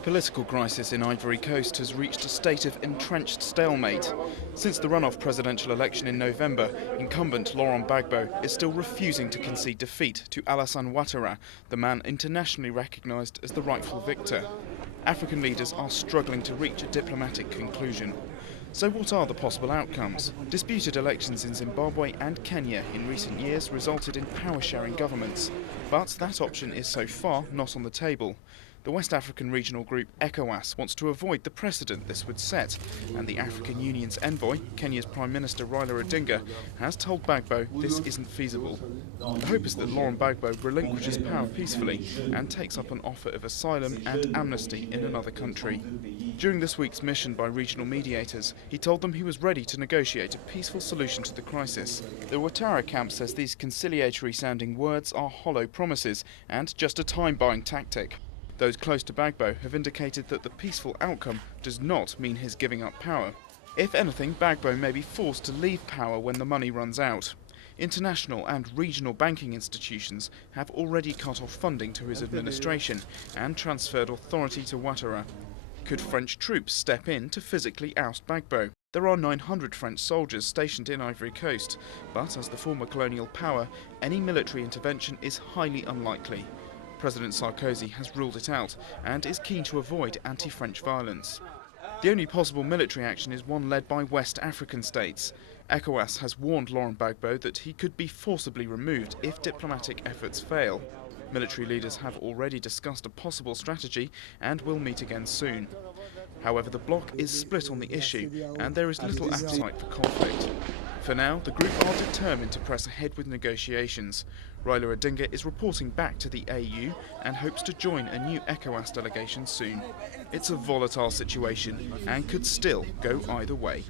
The political crisis in Ivory Coast has reached a state of entrenched stalemate. Since the runoff presidential election in November, incumbent Laurent Gbagbo is still refusing to concede defeat to Alassane Ouattara, the man internationally recognised as the rightful victor. African leaders are struggling to reach a diplomatic conclusion. So what are the possible outcomes? Disputed elections in Zimbabwe and Kenya in recent years resulted in power-sharing governments, but that option is so far not on the table. The West African regional group ECOWAS wants to avoid the precedent this would set, and the African Union's envoy, Kenya's Prime Minister Raila Odinga, has told Gbagbo this isn't feasible. The hope is that Laurent Gbagbo relinquishes power peacefully and takes up an offer of asylum and amnesty in another country. During this week's mission by regional mediators, he told them he was ready to negotiate a peaceful solution to the crisis. The Ouattara camp says these conciliatory-sounding words are hollow promises and just a time-buying tactic. Those close to Gbagbo have indicated that the peaceful outcome does not mean his giving up power. If anything, Gbagbo may be forced to leave power when the money runs out. International and regional banking institutions have already cut off funding to his administration and transferred authority to Ouattara. Could French troops step in to physically oust Gbagbo? There are 900 French soldiers stationed in Ivory Coast, but as the former colonial power, any military intervention is highly unlikely. President Sarkozy has ruled it out and is keen to avoid anti-French violence. The only possible military action is one led by West African states. ECOWAS has warned Laurent Gbagbo that he could be forcibly removed if diplomatic efforts fail. Military leaders have already discussed a possible strategy and will meet again soon. However, the bloc is split on the issue and there is little appetite for conflict. For now, the group are determined to press ahead with negotiations. Raila Odinga is reporting back to the AU and hopes to join a new ECOWAS delegation soon. It's a volatile situation and could still go either way.